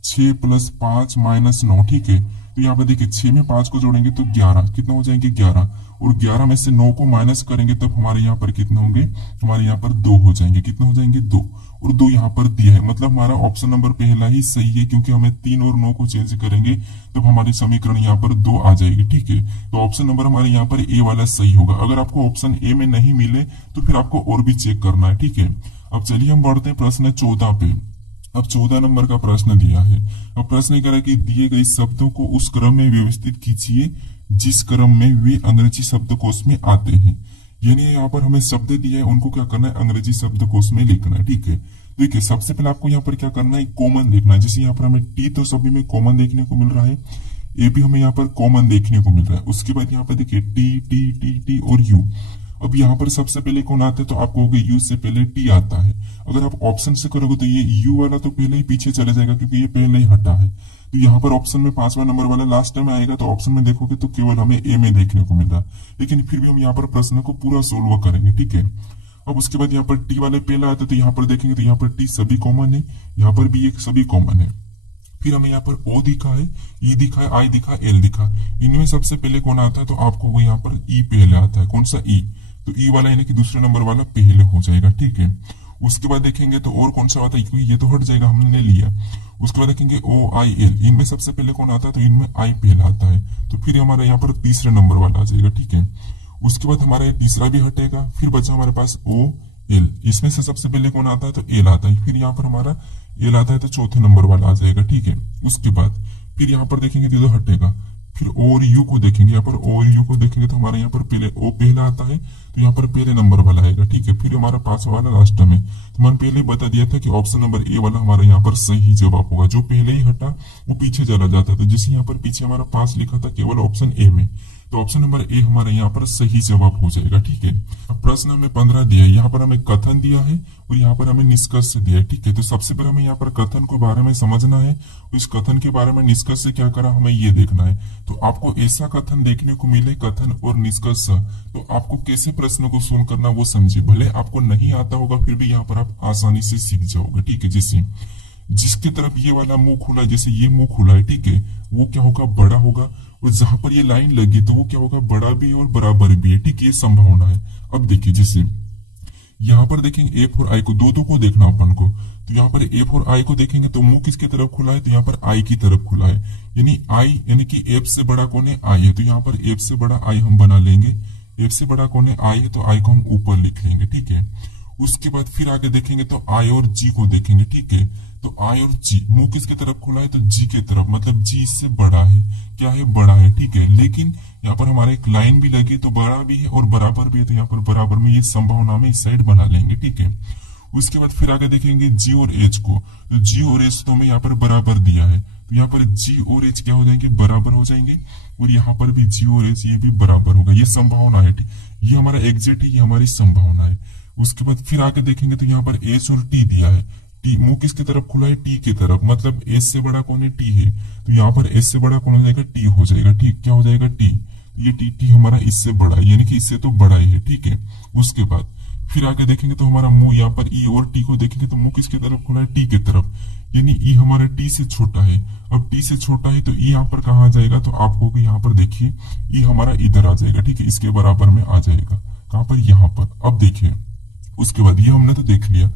6 प्लस 5 माइनस 9। ठीक है, तो यहाँ पे देखिए 6 में 5 को जोड़ेंगे तो 11, कितना हो जाएंगे 11, और 11 में से 9 को माइनस करेंगे तब हमारे यहाँ पर कितने होंगे, हमारे यहाँ पर 2 हो जाएंगे। कितने हो जाएंगे 2, और 2 यहाँ पर दिया है, मतलब हमारा ऑप्शन नंबर पहला ही सही है, क्योंकि हमें 3 और 9 को चेंज करेंगे तब हमारी समीकरण यहाँ पर 2 आ जाएगी। ठीक है, तो ऑप्शन नंबर हमारे यहाँ पर ए वाला सही होगा। अगर आपको ऑप्शन ए में नहीं मिले तो फिर आपको और भी चेक करना है। ठीक है, अब चलिए हम बढ़ते हैं प्रश्न 14 पे। अब 14 नंबर का प्रश्न दिया है। अब प्रश्न कह रहा है कि दिए गए शब्दों को उस क्रम में व्यवस्थित कीजिए जिस क्रम में वे अंग्रेजी शब्दकोश में आते हैं। यानी यहाँ पर हमें शब्द दिए हैं, उनको क्या करना है, अंग्रेजी शब्दकोश में लिखना है। ठीक है, देखिए सबसे पहले आपको यहाँ पर क्या करना है, कॉमन देखना है। जैसे यहाँ पर हमें टी तो सभी में कॉमन देखने को मिल रहा है, ए भी हमें यहाँ पर कॉमन देखने को मिल रहा है। उसके बाद यहाँ पर देखिए टी टी टी टी और यू। अब यहाँ पर सबसे पहले कौन आता है, तो आप कहोगे यू से पहले टी आता है। अगर आप ऑप्शन से करोगे तो ये यू वाला तो पहले ही पीछे चले जाएगा, क्योंकि ये पहले ही हटा है। तो यहाँ पर ऑप्शन में 5वां नंबर वाला लास्ट में आएगा, तो ऑप्शन में देखोगे तो केवल हमें ए में देखने को मिल रहा है, लेकिन फिर भी हम यहाँ पर प्रश्न को पूरा सोल्व करेंगे। ठीक है, अब उसके बाद यहाँ पर टी वाले पहला आता है, तो यहाँ पर देखेंगे तो यहाँ पर टी सभी कॉमन है, यहाँ पर भी एक सभी कॉमन है। फिर हमें यहाँ पर ओ दिखा है, ई दिखा है, आई दिखा, एल दिखा। इनमें सबसे पहले कौन आता है, तो आपको वो यहाँ पर ई पहले आता है। कौन सा ई, तो ई वाला यानी कि दूसरे नंबर वाला पहले हो जाएगा। ठीक है, उसके बाद देखेंगे तो और कौन सा आता है, क्योंकि ये तो हट जाएगा, हमने लिया। उसके बाद देखेंगे ओ आई एल, इनमें सबसे पहले कौन आता है, तो इनमें आई पहला आता है, तो फिर हमारा यहाँ पर तीसरे नंबर वाला आ जाएगा। ठीक है, उसके बाद हमारा तीसरा भी हटेगा, फिर बचा हमारे पास ओ एल, इसमें से सबसे पहले कौन आता है, तो एल आता है, फिर यहाँ पर हमारा एल आता है, तो चौथे नंबर वाला आ जाएगा। ठीक है, उसके बाद फिर यहाँ पर देखेंगे तो हटेगा, फिर ओ और यू को देखेंगे, यहाँ पर ओ और यू को देखेंगे तो हमारे यहाँ पर पहले ओ पहला आता है, तो यहाँ पर पहले नंबर वाला आएगा। ठीक है, फिर हमारा 5वां वाला लास्ट में। तो मैंने पहले बता दिया था कि ऑप्शन नंबर ए वाला हमारा यहाँ पर सही जवाब होगा, जो पहले ही हटा वो पीछे चला जाता था। जैसे यहाँ पर पीछे हमारा 5 लिखा था केवल ऑप्शन ए में, तो ऑप्शन नंबर ए हमारे यहाँ पर सही जवाब हो जाएगा। ठीक है, अब प्रश्न हमें 15 दिया है, यहाँ पर हमें कथन दिया है और यहाँ पर हमें निष्कर्ष दिया है। ठीक है, तो सबसे पहले हमें यहाँ पर कथन के बारे में समझना है, इस कथन के बारे में निष्कर्ष से क्या करा हमें ये देखना है। तो आपको ऐसा कथन देखने को मिले, कथन और निष्कर्ष, तो आपको कैसे प्रश्न को सोल्व करना वो समझिए। भले आपको नहीं आता होगा फिर भी यहाँ पर आप आसानी से सीख जाओगे। ठीक है, जैसे जिसके तरफ ये वाला मुंह खुला है, जैसे ये मुंह खुला है, ठीक है, वो क्या होगा, बड़ा होगा, और जहां पर ये लाइन लगी तो वो क्या होगा, बड़ा भी और बराबर भी है। ठीक है, ये संभावना है। अब देखिए जैसे यहाँ पर देखेंगे एफ और आई को, दो को देखना अपन को, तो यहाँ पर एफ और आई को देखेंगे तो मुंह किसकी तरफ खुला है, तो यहाँ पर आई की तरफ खुला है, यानी आई यानी कि एफ से बड़ा कौन है, आई है, तो यहाँ पर एफ से बड़ा आई हम बना लेंगे। एफ से बड़ा कौन है, आई है, तो आई को हम ऊपर लिख लेंगे। ठीक है, उसके बाद फिर आगे देखेंगे तो आई और जी को देखेंगे। ठीक है, तो आई और जी, मुंह किसकी तरफ खुला है तो जी की तरफ, मतलब जी इससे बड़ा है, क्या है बड़ा है, ठीक है। लेकिन यहाँ पर हमारा एक लाइन भी लगी तो बड़ा भी है और बराबर भी है, तो यहाँ पर बराबर में ये संभावना में इस साइड बना लेंगे, ठीक है। उसके बाद फिर आगे देखेंगे जी और एच को, तो जी और एच तो हमें यहाँ पर बराबर दिया है, तो यहाँ पर जी और एच क्या हो जाएंगे बराबर हो जाएंगे, और यहाँ पर भी जी और एच ये भी बराबर होगा, ये संभावना है, ठीक। ये हमारा एग्जैक्ट है, ये हमारी संभावना है। उसके बाद फिर आगे देखेंगे तो यहाँ पर एच और टी दिया है, टी मुंह किसकी तरफ खुला है टी की तरफ, मतलब एस से बड़ा कौन है टी है, तो यहाँ पर एस से बड़ा कौन हो जाएगा टी हो जाएगा, ठीक, क्या हो जाएगा टी, ये टी टी हमारा इससे बड़ा है, यानी कि इससे तो बड़ा ही है, ठीक है। उसके बाद फिर आगे देखेंगे तो हमारा मुंह यहाँ पर ई और टी को देखेंगे तो मुंह किसकी तरफ खुला है टी की तरफ, यानी ई हमारा टी से छोटा है। अब टी से छोटा है तो ई यहाँ पर कहाँ जाएगा, तो आपको यहाँ पर देखिए ई हमारा इधर आ जाएगा, ठीक है, इसके बराबर में आ जाएगा, कहाँ पर यहाँ पर। अब देखिए उसके बाद ये हमने तो देख लिया,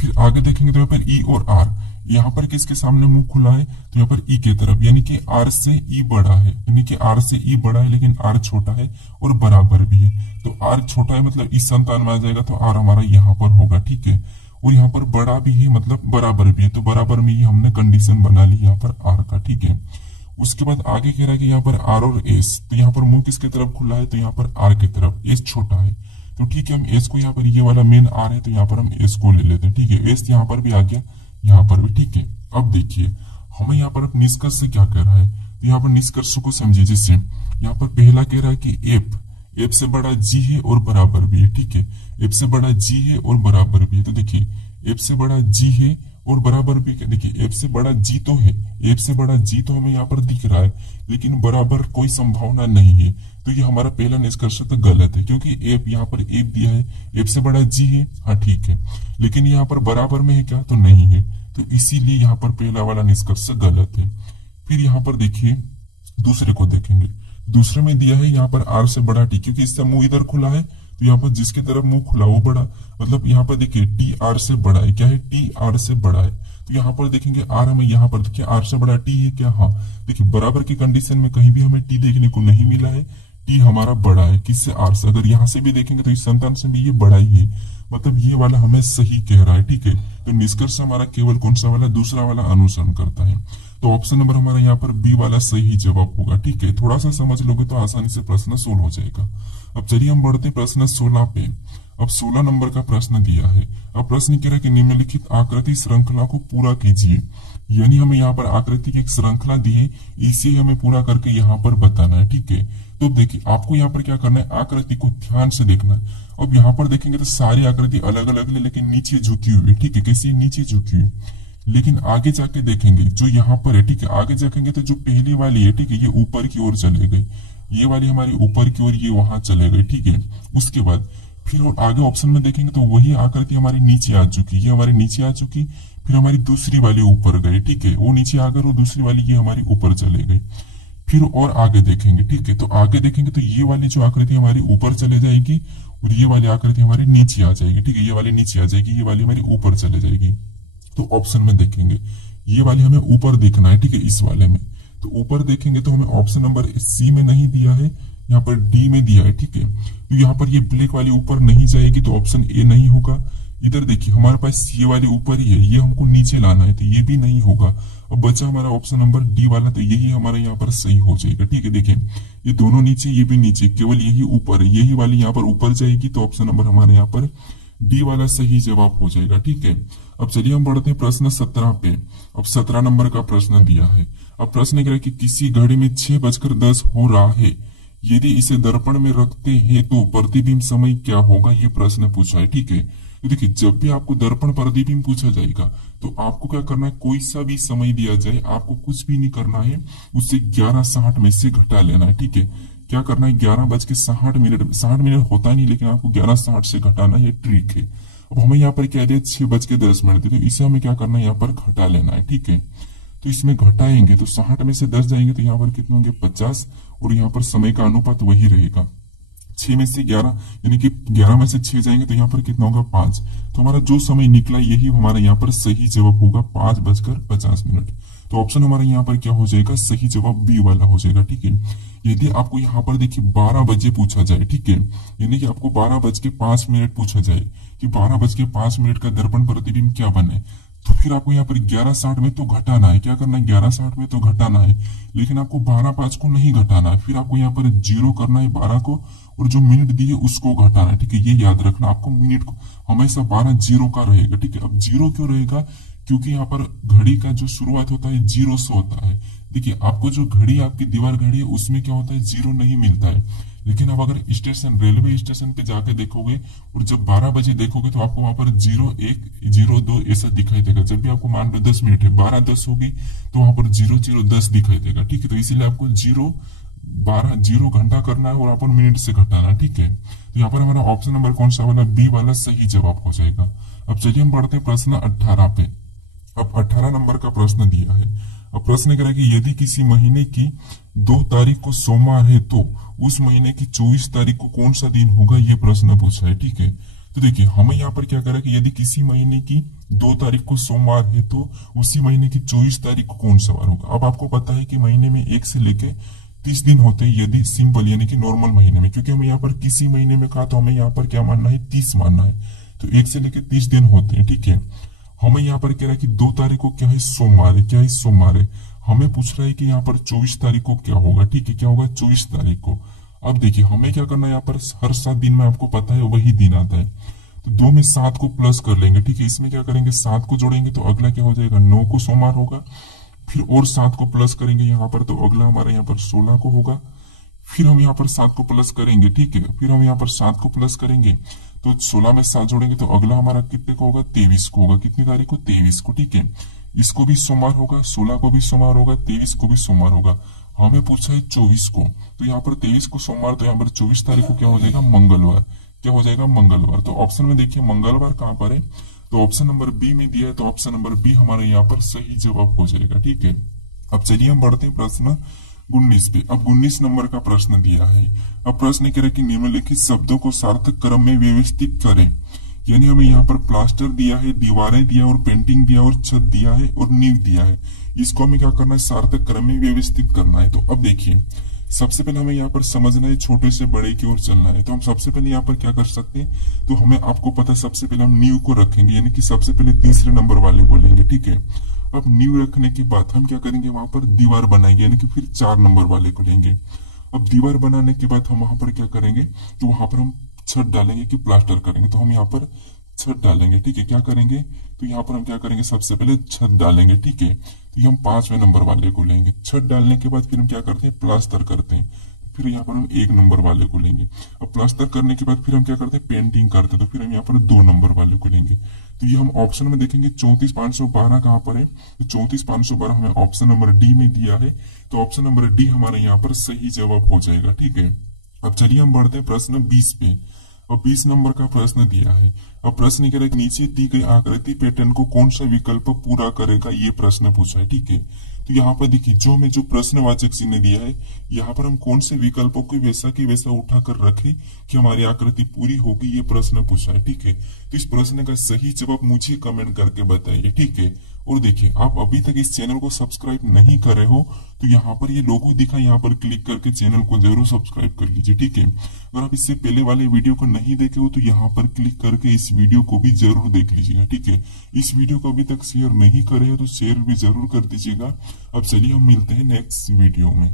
फिर आगे देखेंगे तो यहाँ पर ई और आर, यहाँ पर किसके सामने मुंह खुला है तो यहाँ पर ई के तरफ, यानी कि आर से ई बड़ा है, यानी कि आर से ई बड़ा है लेकिन आर छोटा है और बराबर भी है, तो आर छोटा है मतलब इस संतान में आ जाएगा, तो आर हमारा यहाँ पर होगा, ठीक है। और यहाँ पर बड़ा भी है मतलब बराबर भी है, तो बराबर में ही हमने कंडीशन बना ली यहाँ पर आर का, ठीक है। उसके बाद आगे कह रहा है कि यहाँ पर आर और एस, तो यहाँ पर मुंह किसके तरफ खुला है तो यहाँ पर आर की तरफ, एस छोटा है, तो ठीक है हम एस को यहाँ पर ये वाला मेन आर है तो यहाँ पर हम एस को ले लेते हैं, ठीक है। एस यहाँ पर भी आ गया, यहाँ पर भी, ठीक है। अब देखिए हमें यहाँ पर निष्कर्ष से क्या कह रहा है, तो यहाँ पर निष्कर्ष को समझिए, जैसे यहाँ पर पहला कह रहा है कि एफ से बड़ा जी है और बराबर भी है, ठीक है, एफ से बड़ा जी है और बराबर भी है, तो देखिए एफ से बड़ा जी है और बराबर भी, देखिए एफ से बड़ा जी तो है, एफ से बड़ा जी तो हमें यहाँ पर दिख रहा है, लेकिन बराबर कोई संभावना नहीं है, तो ये हमारा पहला निष्कर्ष तो गलत है, क्योंकि एफ यहाँ पर एफ दिया है, एफ से बड़ा जी है, हाँ ठीक है, लेकिन यहाँ पर बराबर में है क्या तो नहीं है, तो इसीलिए यहाँ पर पहला वाला निष्कर्ष गलत है। फिर यहाँ पर देखिए दूसरे को देखेंगे, दूसरे में दिया है यहाँ पर आर से बड़ा टी, क्योंकि इससे मुंह इधर खुला है, तो यहाँ पर जिसके तरफ मुंह खुला वो बड़ा, मतलब यहाँ पर देखिए टी आर से बड़ा है, क्या है टी आर से बड़ा है, तो यहाँ पर देखेंगे आर हमें यहाँ पर देखिए आर से बड़ा टी है क्या, हाँ देखिए बराबर की कंडीशन में कहीं भी हमें टी देखने को नहीं मिला है, टी हमारा बड़ा है किससे आर से, अगर यहाँ से भी देखेंगे तो इस संतान से भी ये बड़ा ही है, मतलब ये वाला हमें सही कह रहा है, ठीक है। तो निष्कर्ष हमारा केवल कौन सा वाला, दूसरा वाला अनुसरण करता है, तो ऑप्शन नंबर हमारा यहाँ पर बी वाला सही जवाब होगा, ठीक है। थोड़ा सा समझ लोगे तो आसानी से प्रश्न सोल्व हो जाएगा। अब चलिए हम बढ़ते प्रश्न 16 पे। अब 16 नंबर का प्रश्न दिया है, अब प्रश्न कह रहा है कि निम्नलिखित आकृति श्रृंखला को पूरा कीजिए, यानी हमें यहाँ पर आकृति की एक श्रृंखला दी है, इसे हमें पूरा करके यहाँ पर बताना है, ठीक है। तो देखिए आपको यहाँ पर क्या करना है, आकृति को ध्यान से देखना है। अब यहाँ पर देखेंगे तो सारी आकृति अलग अलग है, लेकिन नीचे झुकी हुई है, ठीक है, कैसी नीचे झुकी हुई, लेकिन आगे जाके देखेंगे जो यहाँ पर है, ठीक है, आगे जाएंगे तो जो पहली वाली है, ठीक है, ये ऊपर की ओर चले गई, ये वाली हमारी ऊपर की ओर, ये वहां चले गई, ठीक है। उसके बाद फिर और आगे ऑप्शन में देखेंगे तो वही आकृति हमारी नीचे आ चुकी, ये हमारी नीचे आ चुकी, फिर हमारी दूसरी वाली ऊपर गई, ठीक है, वो नीचे आ गई और दूसरी वाली ये हमारी ऊपर चले गई। फिर और आगे देखेंगे, ठीक है, तो आगे देखेंगे तो ये वाली जो आकृति हमारी ऊपर चले जाएगी और ये वाली आकृति हमारी नीचे आ जाएगी, ठीक है, ये वाली नीचे आ जाएगी, ये वाली हमारी ऊपर चले जाएगी। तो ऑप्शन में देखेंगे ये वाली हमें ऊपर देखना है, ठीक है, इस वाले में, तो ऊपर देखेंगे तो हमें ऑप्शन नंबर सी में नहीं दिया है, यहाँ पर डी में दिया है, ठीक है। तो यहाँ पर ये ब्लैक वाली ऊपर नहीं जाएगी तो ऑप्शन ए नहीं होगा। इधर देखिए हमारे पास ये वाली ऊपर ही है, ये हमको नीचे लाना है, तो ये भी नहीं होगा। अब बचा हमारा ऑप्शन नंबर डी वाला, तो यही हमारा यहाँ पर सही हो जाएगा, ठीक है। देखिए ये दोनों नीचे, ये भी नीचे, केवल यही ऊपर है, यही वाली यहाँ पर ऊपर जाएगी, तो ऑप्शन नंबर हमारे यहाँ पर डी वाला सही जवाब हो जाएगा, ठीक है। अब चलिए हम बढ़ते हैं प्रश्न 17 पे। अब 17 नंबर का प्रश्न दिया है। अब प्रश्न कह रहा है कि किसी घड़ी में 6:10 हो रहा है, यदि इसे दर्पण में रखते हैं तो प्रतिबिंब समय क्या होगा, ये प्रश्न पूछा है, ठीक है। तो देखिए जब भी आपको दर्पण प्रतिबिंब पूछा जाएगा तो आपको क्या करना है, कोई सा भी समय दिया जाए आपको कुछ भी नहीं करना है, उससे 11:60 में से घटा लेना है, ठीक है। क्या करना है, 11:60, 60 मिनट होता नहीं, लेकिन आपको 11:60 से घटाना, ये ट्रिक है। अब हमें यहाँ पर क्या दिया, 6:10, तो इसे हमें क्या करना है, यहाँ पर घटा लेना है, ठीक है। तो इसमें घटाएंगे तो 60 में से 10 जाएंगे तो यहाँ पर कितने होंगे, 50, और यहाँ पर समय का अनुपात वही रहेगा, 6 में से 11, यानी कि 11 में से 6 जाएंगे तो यहाँ पर कितना होगा, 5। तो हमारा जो समय निकला यही हमारा यहाँ पर सही जवाब होगा, 5:50। तो ऑप्शन हमारा यहाँ पर क्या हो जाएगा, सही जवाब बी वाला हो जाएगा, ठीक है। यदि आपको यहाँ पर देखिए 12 बजे पूछा जाए, ठीक है, यानी कि आपको 12:05 पूछा जाए कि 12:05 का दर्पण प्रतिबिंब क्या बने, तो फिर आपको यहाँ पर 11:60 में तो घटाना है, क्या करना है 11:60 में तो घटाना है, लेकिन आपको 12:05 को नहीं घटाना है। फिर आपको यहाँ पर 0 करना है 12 को, और जो मिनट दी है उसको घटाना है, ठीक है। ये याद रखना, आपको मिनट को हमेशा 12 0 का रहेगा, ठीक है। अब 0 क्यों रहेगा, क्योंकि यहाँ पर घड़ी का जो शुरुआत होता है 0 से होता है। देखिए आपको जो घड़ी आपकी दीवार घड़ी है उसमें क्या होता है 0 नहीं मिलता है, लेकिन अब अगर स्टेशन रेलवे स्टेशन पे जाके देखोगे और जब 12 बजे देखोगे तो आपको वहां पर 01 02 ऐसा दिखाई देगा। जब भी आपको मान लो 10 मिनट है 12:10 होगी तो वहां पर 0010 दिखाई देगा, ठीक है। तो इसीलिए आपको 0 घंटा करना है और यहाँ पर मिनट से घटाना, ठीक है। तो यहाँ पर हमारा ऑप्शन नंबर कौन सा वाला, बी वाला सही जवाब हो जाएगा। अब चलिए हम बढ़ते हैं प्रश्न 18 पे। अब 18 नंबर का प्रश्न दिया है। अब प्रश्न कह रहा है कि यदि किसी महीने की 2 तारीख को सोमवार है तो उस महीने की 24 तारीख को कौन सा दिन होगा, ये प्रश्न पूछा है, ठीक है। तो देखिए हमें यहाँ पर क्या कह रहा है कि यदि किसी महीने की 2 तारीख को सोमवार है तो उसी महीने की 24 तारीख को कौन सा वार होगा। अब आपको पता है कि महीने में 1 से लेके 30 दिन होते हैं, यदि सिंपल यानी कि नॉर्मल महीने में, क्योंकि हमें यहाँ पर किसी महीने में कहा तो हमें यहाँ पर क्या मानना है 30 मानना है, तो 1 से लेके 30 दिन होते हैं, ठीक है। हमें यहाँ पर कह रहा है कि 2 तारीख को क्या है सोमवार है, क्या है सोमवार है। हमें पूछ रहा है कि यहाँ पर 24 तारीख को क्या होगा, ठीक है, क्या होगा 24 तारीख को। अब देखिए हमें क्या करना है, यहाँ पर हर 7 दिन में आपको पता है वही दिन आता है, तो 2 में 7 को प्लस कर लेंगे, ठीक है। इसमें क्या करेंगे 7 को जोड़ेंगे तो अगला क्या हो जाएगा 9 को सोमवार होगा, फिर और 7 को प्लस करेंगे यहाँ पर तो अगला हमारा यहाँ पर 16 को होगा, फिर हम यहाँ पर 7 को प्लस करेंगे, ठीक है। फिर हम यहाँ पर 7 को प्लस करेंगे तो 16 में 7 जोड़ेंगे तो अगला हमारा कितने को होगा 23 को होगा, कितनी तारीख को 23 को, ठीक है। इसको भी सोमवार होगा, 16 को भी सोमवार होगा, 23 को भी सोमवार होगा। हमें पूछा है 24 को, तो यहाँ पर 23 को सोमवार, तो यहाँ पर 24 तारीख को क्या हो जाएगा मंगलवार, क्या हो जाएगा मंगलवार। तो ऑप्शन में देखिए मंगलवार कहाँ पर है, तो ऑप्शन नंबर बी में दिया है, तो ऑप्शन नंबर बी हमारे यहाँ पर सही जवाब हो जाएगा, ठीक है। अब चलिए हम बढ़ते हैं प्रश्न 19 पे। अब 19 नंबर का प्रश्न दिया है। अब प्रश्न कह रहा है कि निम्नलिखित शब्दों को सार्थक क्रम में व्यवस्थित करें, यानी हमें यहाँ पर प्लास्टर दिया है, दीवारें दिया और पेंटिंग दिया और छत दिया है और नींव दिया है, इसको हमें क्या करना है सार्थक क्रम में व्यवस्थित करना है। तो अब देखिए सबसे पहले हमें यहाँ पर समझना है छोटे से बड़े की ओर चलना है, तो हम सबसे पहले यहाँ पर क्या कर सकते हैं, तो हमें आपको पता है सबसे पहले हम नींव को रखेंगे, यानी कि सबसे पहले तीसरे नंबर वाले को लेंगे, ठीक है। अब नींव रखने के बाद हम क्या करेंगे वहां पर दीवार बनाएंगे, यानी कि फिर 4 नंबर वाले को लेंगे। अब दीवार बनाने के बाद हम वहां पर क्या करेंगे, तो वहां पर हम छत डालेंगे कि प्लास्टर करेंगे, तो हम यहाँ पर छत डालेंगे, ठीक है। क्या करेंगे, तो यहाँ पर हम क्या करेंगे सबसे पहले छत डालेंगे, ठीक है। तो ये हम 5वें नंबर वाले को लेंगे। छत डालने के बाद फिर हम क्या करते हैं प्लास्टर करते हैं, फिर यहाँ पर हम 1 नंबर वाले को लेंगे। अब प्लास्टर करने के बाद फिर हम क्या करते हैं पेंटिंग करते हैं, तो फिर हम यहाँ पर 2 नंबर वाले को लेंगे। तो ये हम ऑप्शन में देखेंगे 34,512 कहाँ पर है, तो 34,512 हमें ऑप्शन नंबर डी में दिया है, तो ऑप्शन नंबर डी हमारे यहाँ पर सही जवाब हो जाएगा, ठीक है। अब चलिए हम बढ़ते हैं प्रश्न 20 पे। अब 20 नंबर का प्रश्न दिया है। अब प्रश्न कह रहा है नीचे दी गई आकृति पैटर्न को कौन सा विकल्प पूरा करेगा, ये प्रश्न पूछा है, ठीक है। तो यहाँ पर देखिए जो हमें जो प्रश्नवाचक चिन्ह दिया है, यहाँ पर हम कौन से विकल्पों को वैसा की वैसा उठाकर रखें कि हमारी आकृति पूरी होगी, ये प्रश्न पूछा है, ठीक है। तो इस प्रश्न का सही जवाब मुझे कमेंट करके बताइए, ठीक है। और देखिए आप अभी तक इस चैनल को सब्सक्राइब नहीं कर रहे हो तो यहाँ पर ये लोगो दिखा, यहाँ पर क्लिक करके चैनल को जरूर सब्सक्राइब कर लीजिए, ठीक है। अगर आप इससे पहले वाले वीडियो को नहीं देखे हो तो यहाँ पर क्लिक करके इस वीडियो को भी जरूर देख लीजिएगा, ठीक है। इस वीडियो को अभी तक शेयर नहीं करे हो तो शेयर भी जरूर कर दीजिएगा। अब चलिए हम मिलते हैं नेक्स्ट वीडियो में।